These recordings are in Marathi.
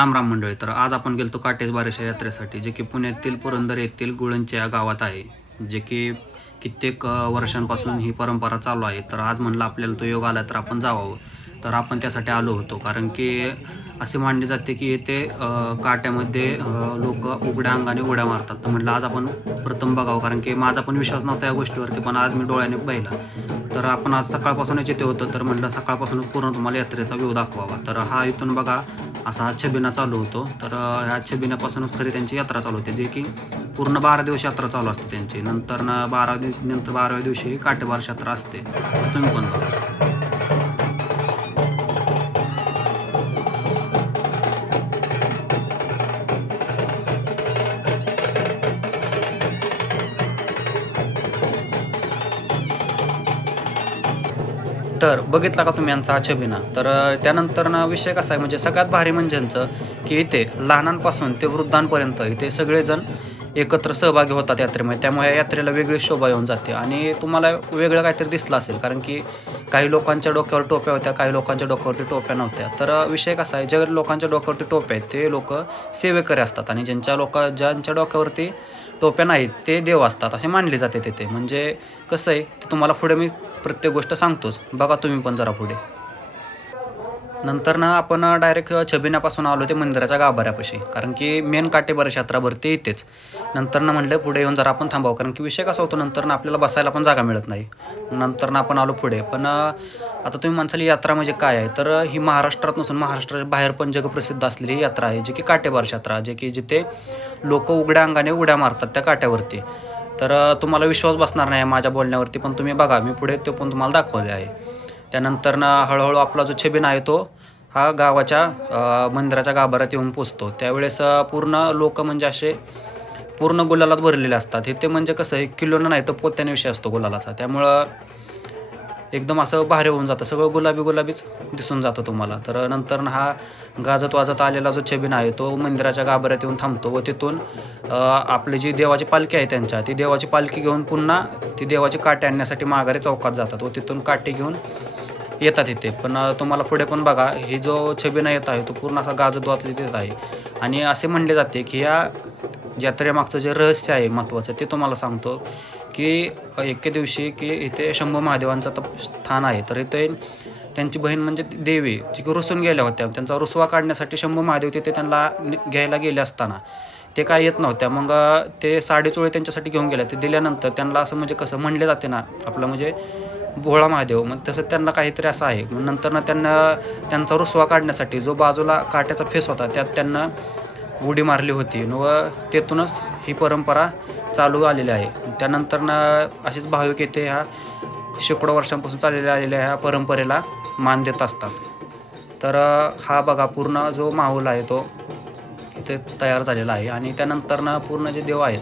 राम राम मंडळी तर आज आपण गेलतो काटेज बारेशा यात्रेसाठी जे की पुण्यातील पुरंदर येथील गुळंच्या या गावात आहे जे की कित्येक वर्षांपासून ही परंपरा चालू आहे. तर आज म्हणलं आपल्याला तो योग आला तर आपण जावावं तर आपण त्यासाठी आलो होतो कारण की असे मानले जाते की येथे काट्यामध्ये लोक उघड्या अंगाने उड्या मारतात. तर म्हटलं आज आपण प्रथम बघावं कारण की माझा पण विश्वास नव्हता या गोष्टीवरती पण आज मी डोळ्याने पाहिला. तर आपण आज सकाळपासूनच येते होतं तर म्हटलं सकाळपासूनच पूर्ण तुम्हाला यात्रेचा व्यू दाखवावा. तर हा इथून बघा असा हा छबिना चालू होतो. तर ह्या छबिन्यापासूनच खरी त्यांची यात्रा चालू होते. जे की पूर्ण बारा दिवस यात्रा चालू असते त्यांची. नंतर ना बारा दिवस नंतर बाराव्या दिवशी काटेबार यात्रा असते. तुम्ही पण बघा तर बघितला का तुम्ही यांचा अछबिना तर त्यानंतर ना विषय कसा आहे? म्हणजे सगळ्यात भारी म्हणजे यांचं की इथे लहानांपासून ते वृद्धांपर्यंत इथे सगळेजण एकत्र सहभागी होतात यात्रेमध्ये. त्यामुळे या यात्रेला वेगळी शोभा येऊन जाते. आणि तुम्हाला वेगळं काहीतरी दिसलं असेल कारण की काही लोकांच्या डोक्यावर टोप्या होत्या काही लोकांच्या डोक्यावरती टोप्या नव्हत्या. तर विषय कसा आहे? ज्या लोकांच्या डोक्यावरती टोप्या आहेत ते लोक सेवेकरी असतात. आणि ज्यांच्या लोक ज्यांच्या डोक्यावरती टोप्या नाहीत ते देव असतात असे मानले जाते तेथे. म्हणजे कसं आहे ते तुम्हाला पुढे मी प्रत्येक गोष्ट सांगतोच. बघा तुम्ही पण जरा पुढे. नंतर ना आपण डायरेक्ट छबिन्यापासून आलो ते मंदिराच्या गाभाऱ्यापाशी. कारण की मेन काटेबार यात्रा भरते इथेच नंतर ना म्हणलं पुढे येऊन जरा आपण थांबावं. कारण की विषय कसा होतो नंतर ना आपल्याला बसायला पण जागा मिळत नाही. नंतर ना आपण आलो पुढे. पण आता तुम्ही म्हणसाल यात्रा म्हणजे काय आहे? तर ही महाराष्ट्रात नसून महाराष्ट्राच्या बाहेर पण जगप्रसिद्ध असलेली ही यात्रा आहे जी की काटेबार यात्रा जे की जिथे लोक उघड्या अंगाने उड्या मारतात त्या काट्यावरती. तर तुम्हाला विश्वास बसणार नाही माझ्या बोलण्यावरती पण तुम्ही बघा मी पुढे ते पण तुम्हाला दाखवले आहे. त्यानंतर ना हळूहळू आपला जो छबिना आहे तो हा गावाच्या मंदिराच्या गाभाऱ्यात येऊन पोचतो. त्यावेळेस पूर्ण लोक म्हणजे असे पूर्ण गुलालात भरलेले असतात. हे ते म्हणजे कसं एक किलोनं नाही तर पोत्याने विषय असतो गुलालाचा. त्यामुळं एकदम असं भारी होऊन जातं. सगळं गुलाबी गुलाबीच दिसून जातं तुम्हाला. तर नंतर हा गाजत वाजत आलेला जो छबिना आहे तो मंदिराच्या गाभाऱ्यात येऊन थांबतो व तिथून आपली जी देवाची पालखी आहे त्यांच्या ती देवाची पालखी घेऊन पुन्हा ती देवाची काटे आणण्यासाठी माघारी चौकात जातात व तिथून काठी घेऊन येतात इथे. पण तुम्हाला पुढे पण बघा ही जो छबिना येत आहे तो पूर्ण असा गाजत वाजत येत आहे. आणि असे म्हणले जाते की या यात्रेमागचं जे रहस्य आहे महत्त्वाचं ते तुम्हाला सांगतो की एके दिवशी की इथे शंभू महादेवांचं तप स्थान आहे. तर इथे त्यांची बहीण म्हणजे देवी जी की रुसून गेल्या होत्या. त्यांचा रुसवा काढण्यासाठी शंभू महादेव तिथे त्यांना घ्यायला गेले असताना. ते काय येत नव्हत्या. मग ते साडेचोळे त्यांच्यासाठी घेऊन गेल्या. ते दिल्यानंतर त्यांना असं म्हणजे कसं म्हणले जाते ना आपलं म्हणजे भोळा महादेव. मग तसं त्यांना काहीतरी असं आहे. मग नंतर ना त्यांना त्यांचा रुसवा काढण्यासाठी जो बाजूला काट्याचा फेस होता त्यात त्यांना उडी मारली होती. व तेथूनच ही परंपरा चालू आलेली आहे. त्यानंतर ना असेच भाविक येथे ह्या शेकडो वर्षांपासून चाललेल्या आलेल्या ह्या परंपरेला मान देत असतात. तर हा बघा पूर्ण जो माहोल आहे तो इथे तयार झालेला आहे. आणि त्यानंतर ना पूर्ण जे देव आहेत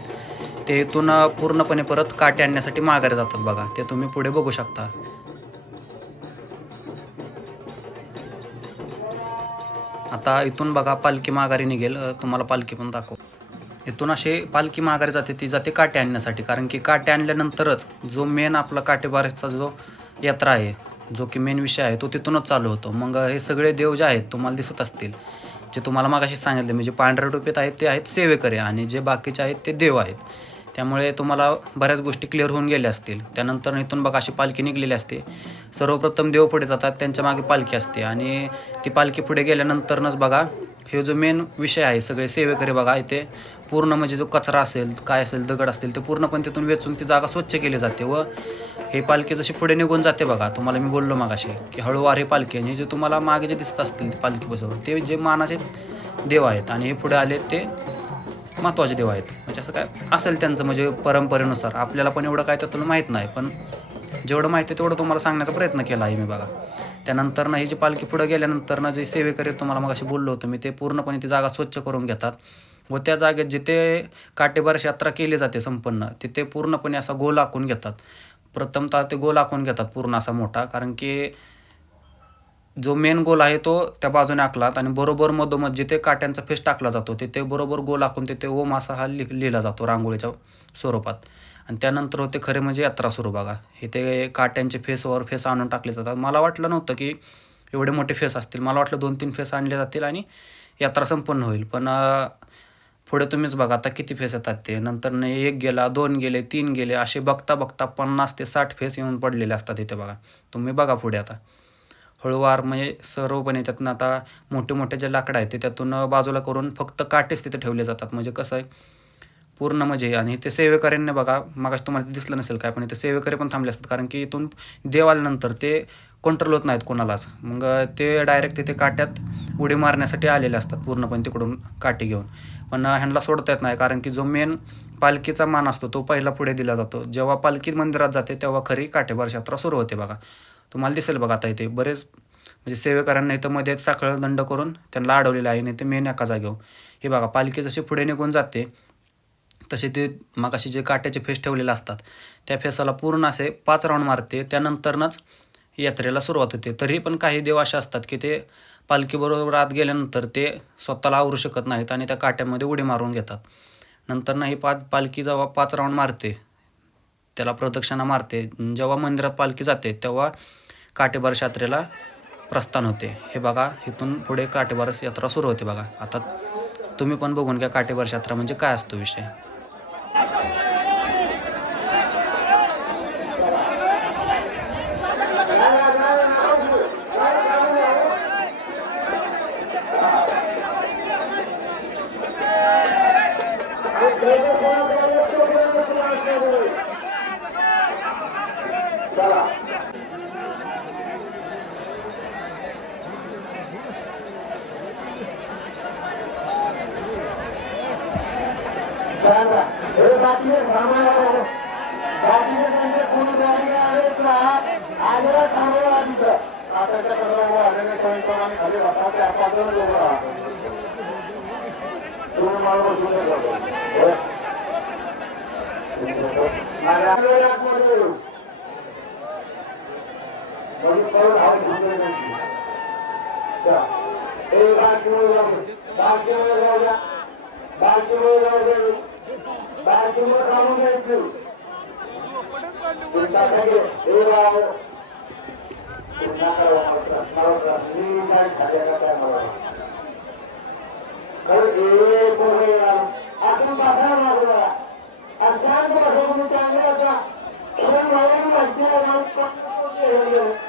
ते इथून पूर्णपणे परत काटे आणण्यासाठी माघार जातात बघा. ते तुम्ही पुढे बघू शकता. आता इथून बघा पालखी माघारी निघेल. तुम्हाला पालखी पण दाखव. इथून अशी पालखी माघारी जाते ती जाते काटे आणण्यासाठी. कारण की काटे आणल्यानंतरच जो मेन आपला काटेबारेचा जो यात्रा आहे जो की मेन विषय आहे तो तिथूनच चालू होतो. मग हे सगळे देव जे आहेत तुम्हाला दिसत असतील. जे तुम्हाला मागाशी सांगितले म्हणजे पांढऱ्या टोपीत आहेत ते आहेत सेवेकरी आणि जे बाकीचे आहेत ते देव आहेत. त्यामुळे तुम्हाला बऱ्याच गोष्टी क्लिअर होऊन गेल्या असतील. त्यानंतर इथून बघा अशी पालखी निघलेली असते. सर्वप्रथम देव पुढे जातात त्यांच्या मागे पालखी असते आणि ती पालखी पुढे गेल्यानंतरनच बघा हे जो मेन विषय आहे सगळे सेवेकरी बघा इथे पूर्ण म्हणजे जो कचरा असेल काय असेल दगड असतील ते पूर्णपणे तिथून वेचून ती जागा स्वच्छ केली जाते व हे पालखी जशी पुढे निघून जाते बघा तुम्हाला मी बोललो मागाशी की हळूवार हे पालखी आणि जे तुम्हाला मागे जे दिसत असतील पालखी बसवर ते जे मानाचे देव आहेत आणि हे पुढे आले ते महत्त्वाचे देव आहेत. म्हणजे असं काय असेल त्यांचं म्हणजे परंपरेनुसार. आपल्याला पण एवढं काय त्यातून माहीत नाही पण जेवढं माहिती आहे तेवढं तुम्हाला सांगण्याचा प्रयत्न केला आहे मी बघा. त्यानंतर ना ही जी पालखी पुढं गेल्यानंतर ना जे सेवेकरी तुम्हाला मग असे बोललो होतो मी ते पूर्णपणे ती जागा स्वच्छ करून घेतात. व त्या जागेत जिथे काटेबारश यात्रा केली जाते संपन्न तिथे पूर्णपणे असा गोल आखून घेतात. प्रथमतः ते गोल आखून घेतात पूर्ण असा मोठा कारण की जो मेन गोल आहे तो त्या बाजूने आखलात आणि बरोबर मधोमध जिथे काट्यांचा फेस टाकला जातो तिथे बरोबर गोल आखून तिथे ओम असा हा लि लिहिला जातो रांगोळीच्या स्वरूपात. आणि त्यानंतर होते खरे म्हणजे यात्रा सुरू बघा. हे ते काट्यांचे फेसवर फेस आणून टाकले जातात. मला वाटलं नव्हतं की एवढे मोठे फेस असतील. मला वाटलं दोन तीन फेस आणले जातील आणि यात्रा संपन्न होईल. पण पुढे तुम्हीच बघा आता किती फेस येतात ते. नंतर एक गेला दोन गेले तीन गेले असे बघता बघता पन्नास ते साठ फेस येऊन पडलेले असतात इथे बघा. तुम्ही बघा पुढे आता. हळूवार म्हणजे सर्वपणे त्यातून आता मोठे मोठे जे लाकडं आहेत ते त्यातून बाजूला करून फक्त काटेच तिथे ठेवले जातात. म्हणजे कसं आहे पूर्ण म्हणजे आणि ते सेवेकऱ्यांनी बघा मागाशी तुम्हाला ते दिसलं नसेल काय पण इथे सेवेकरी पण थांबले असतात कारण की इथून देव आल्यानंतर ते कंट्रोल होत नाहीत कोणालाच. मग ते डायरेक्ट तिथे काट्यात उडी मारण्यासाठी आलेले असतात पूर्णपणे तिकडून काठी घेऊन. पण ह्यांना सोडता येत नाही कारण की जो मेन पालखीचा मान असतो तो पहिला पुढे दिला जातो. जेव्हा पालखी मंदिरात जाते तेव्हा खरी काटेबार यात्रा सुरू होते बघा. तुम्हाला दिसेल बघा आता इथे. बरेच म्हणजे सेवेकरांना इथं मध्ये साखळ दंड करून त्यांना अडवलेलं आहे नाही ते मेन एका जागेवर हे बघा पालखी जशी पुढे निघून जाते तसे ते मागाशी जे काट्याचे फेस ठेवलेले असतात त्या फेसाला पूर्ण असे पाच राऊंड मारते. त्यानंतरनंच यात्रेला सुरुवात होते. तरी पण काही देव असे असतात की ते पालखीबरोबर आत गेल्यानंतर ते स्वतःला आवरू शकत नाहीत आणि त्या काट्यामध्ये उडी मारून घेतात. नंतर नाही पाच पालखी जेव्हा पाच राऊंड मारते त्याला प्रदक्षिणा मारते. जेव्हा मंदिरात पालखी जाते तेव्हा काटेबारस यात्रेला प्रस्थान होते. हे बघा इथून पुढे काटेबारस यात्रा सुरू होते बघा. आता तुम्ही पण बघून घ्या काटेबारस यात्रा म्हणजे काय असतो विषय. हे बाकीचे थांबायला बाकीचे त्यांचे कोणी गाडी आहे तुला आजला थांबवा तिथं आताच्या कडला आलेल्या स्वयंसेवाने खाली बसा ते आपण लोक राहतात तुम्ही मला बसून नाही जातो. आणि आपल्याला आतमध्ये येऊ. म्हणून करून हात थांबले नाही. चला. ए, बाकीमुळे जाऊ दे. बाकीमुळे जाऊ द्या. बाकीमुळे जाऊ दे. बाकीमुळे काढून घ्यायचं. तुमच्याकडे हे राव. तुमच्याकडे वापरा. मला मी काय खाल्ल्याचा काय मला. कारण हे पोरं यार, आपण बसायला लागलो. आणि काय बसू म्हणून चांगलं होता. खरं मला माहिती आहे,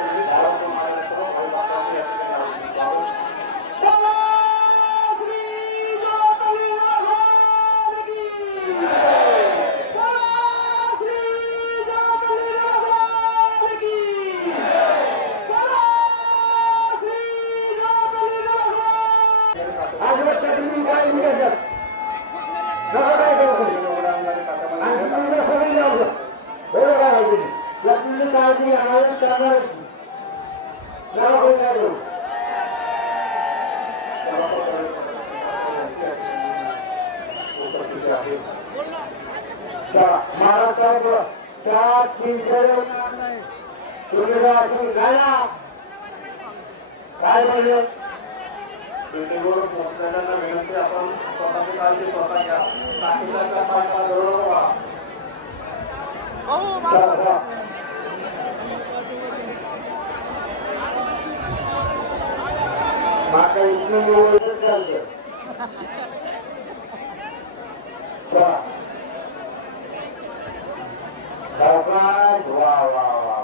महाराष्ट्रात त्या चिंचेवर तुम्ही असून गाया काय विनंती आपण स्वतःची काळजी स्वतः घ्या. नागरिकांच्या पाठपाठीवर व्हा. चला, चला. माका इथून मुंबईचं चालतं. चला. सावकाश. वा वा वा वा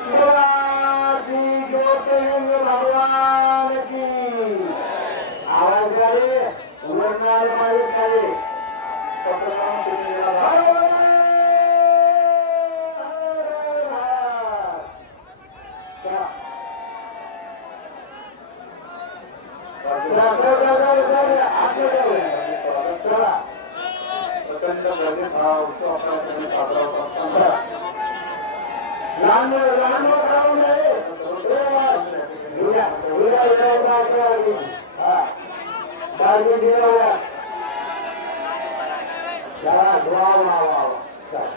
शिवाजी ज्योतिर्लिंग भगवान की आवाज झाले उडणार माहीत झाले पत्रकारांना तुम्ही गेला भाऊ. चला. चला, चला, चला, चला, आगे जाऊया. चला. प्रचंड गर्दीत हा उत्सव आपल्याकडे साजरा होत. असताना लहान लहान राहू नये उद्या उद्या येणार हा. टार्गेट दिलं चला वा वा वा वा. चला.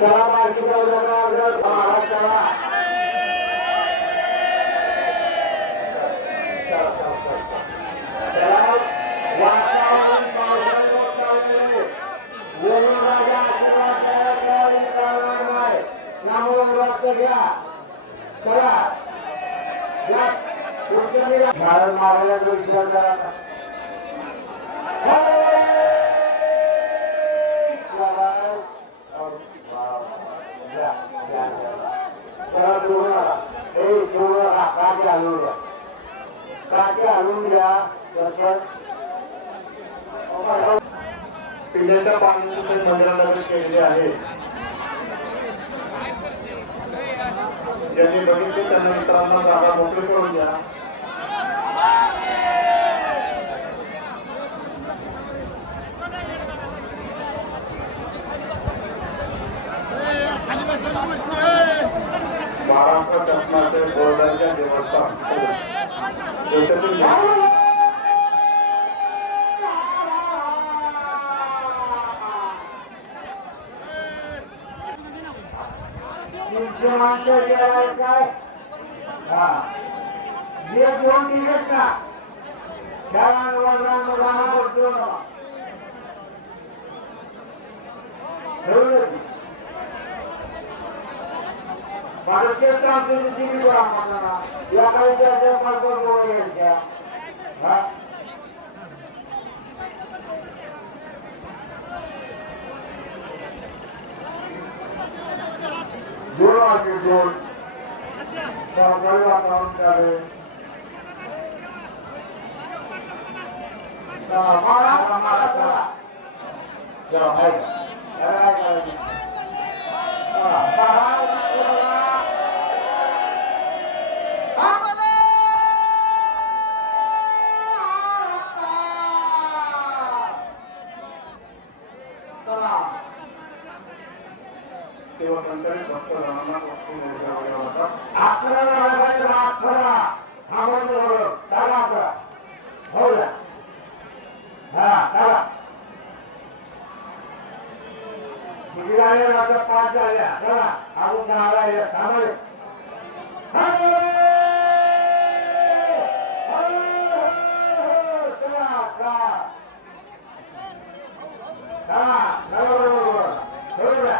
चला बाकी महाराष्ट्राला भारत महाराजांचा विचार करा. पिण्याच्या पाण्याचे ते मंदिरामध्ये केलेले आहे. ज्यांनी बघितले त्यांना मित्रांना जागा मोकळी करून द्या. महाराष्ट्र शासनाचे बोर्डाच्या देवस्थान. हो. देशातील तुमचे माणसं गेलाय काय हा जे दोन दिवस का खेळांवर वडिलांवर राहणार पडतो ना ठेवलं की. भारतीय क्रांतीची टीव्ही बघा म्हणा या काही ज्या मार्गावर गोळ्या घ्यायच्या हा दोन वाजले तेव्हा संचालित भक्तजनांना वस्तू द्याव्या अकरा. अकरा अकरा. हो हा पाच झाल्या. अजून दहा हळू, चला, चला. चला, बरोबर, बरोबर. बरोबर.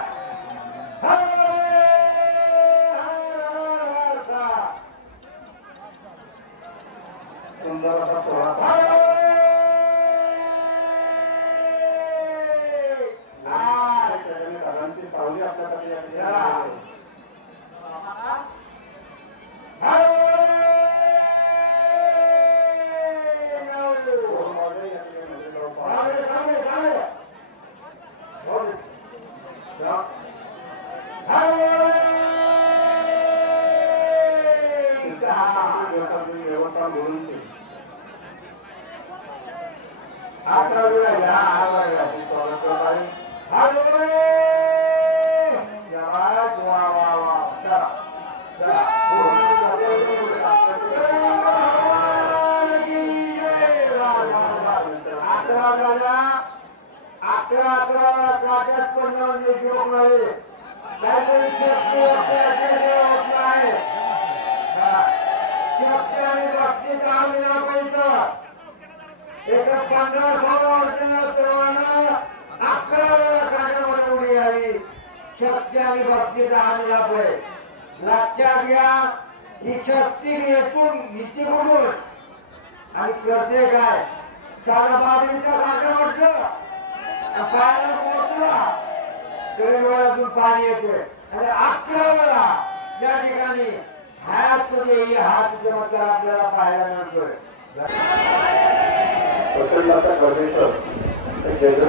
सुंदर असा सोहळा सगळ्यांची सावली आपल्यासाठी या ठिकाणी आहे. दोन वाजे या ठिकाणी मंदिर जवळ अकरा अकरा काट्यात पण अकरा अकरा अकरा अकरा अकरा अकरा अकरा अकरा पंधरा सोळा वर्षांना सर्वांना अकरा वेळा उडी आली शक्ती आणि भक्तीचा आम्ही लक्षात घ्या ही शक्ती येथून भीती कुठून आणि करते काय सारा बाबरीच्या काट्यावरचं पायाला पोहोचला तरी डोळ्यातून पाणी येतोय. आणि अकरा वेळा या ठिकाणी हात देई हात चमत्कार आपल्याला पाहायला मिळतोय.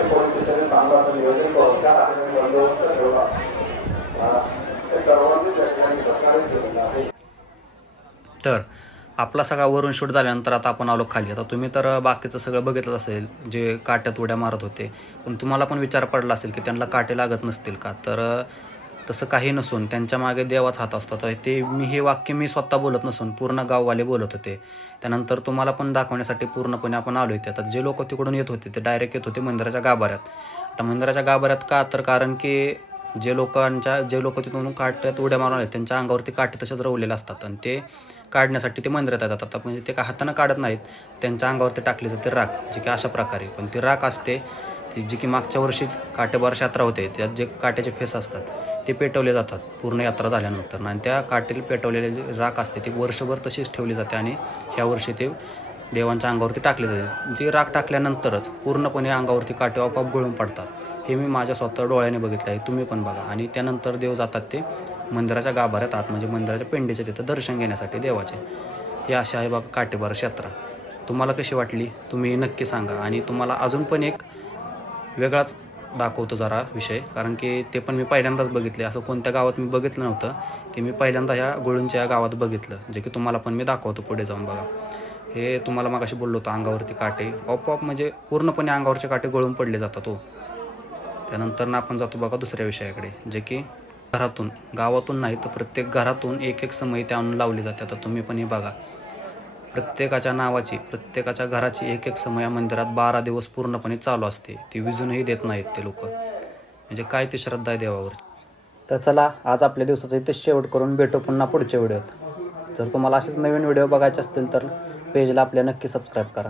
पोलीस नियोजन करून त्या बंदोबस्त ठेवला. हा, ते सर्वांनी त्या ठिकाणी सरकारने केलेलं आहे तर आपला सगळा वरून शूट झाल्यानंतर आता आपण आलो खाली. आता तुम्ही तर बाकीचं सगळं बघितलं असेल जे काट्यात उड्या मारत होते. पण तुम्हाला पण विचार पडला असेल की त्यांना काटे लागत नसतील का? तर तसं काही नसून त्यांच्या मागे देवाच हात असतो. तर ते मी हे वाक्य मी स्वतः बोलत नसून पूर्ण गाववाले बोलत होते. त्यानंतर तुम्हाला पण दाखवण्यासाठी पूर्णपणे आपण आलो इथे. आता जे लोक तिकडून येत होते ते डायरेक्ट येत होते मंदिराच्या गाभाऱ्यात. आता मंदिराच्या गाभाऱ्यात का? तर कारण की जे लोकांच्या जे लोक तिथून काट्यात उड्या मारून आले त्यांच्या अंगावरती काटे तसेच रवलेले असतात. आणि ते काढण्यासाठी ते मंदिरात येतात. आता म्हणजे ते का हातानं काढत नाहीत. त्यांच्या अंगावरती टाकली जाते राख जी की अशा प्रकारे. पण ती राख असते ती जी की मागच्या वर्षीच काटेबार यात्रा होते त्यात जे काट्याचे फेस असतात ते पेटवले जातात पूर्ण यात्रा झाल्यानंतर. आणि त्या काटेल पेटवलेले जे राख असते ती वर्षभर तशीच ठेवली जाते आणि ह्या वर्षी ते देवांच्या अंगावरती टाकले जाते. जे राख टाकल्यानंतरच पूर्णपणे अंगावरती काटे आपोआप गळून पडतात. हे मी माझ्या स्वतः डोळ्याने बघितलं आहे. तुम्ही पण बघा. आणि त्यानंतर देव जातात ते मंदिराच्या गाभाऱ्यात आत म्हणजे मंदिराच्या पेंडीच्या तिथं दर्शन घेण्यासाठी देवाचे. हे असे आहे बघा काटेबारस क्षेत्र. तुम्हाला कशी वाटली? तुम्ही नक्की सांगा. आणि तुम्हाला अजून पण एक वेगळाच दाखवतो जरा विषय कारण की ते पण मी पहिल्यांदाच बघितले. असं कोणत्या गावात मी बघितलं नव्हतं ते मी पहिल्यांदा ह्या गुळूंच्या गावात बघितलं जे की तुम्हाला पण मी दाखवतो पुढे जाऊन बघा. हे तुम्हाला मग बोललो होतो अंगावरती काटे. आपोआप म्हणजे पूर्णपणे अंगावरचे काटे गळून पडले जातात हो. त्यानंतर ना आपण जातो बघा दुसऱ्या विषयाकडे जे की घरातून गावातून नाही तर प्रत्येक घरातून एक एक समय ते आणून लावली जाते. आता तुम्ही पण हे बघा. प्रत्येकाच्या नावाची प्रत्येकाच्या घराची एक एक समय या मंदिरात बारा दिवस पूर्णपणे चालू असते. ती विजूनही देत नाहीत ते लोक. म्हणजे काय ती श्रद्धा आहे देवावर? तर चला आज आपल्या दिवसाचा इथे शेवट करून भेटू पुन्हा पुढच्या व्हिडिओत. जर तुम्हाला असेच नवीन व्हिडिओ बघायचे असतील तर पेजला आपल्या नक्की सबस्क्राईब करा.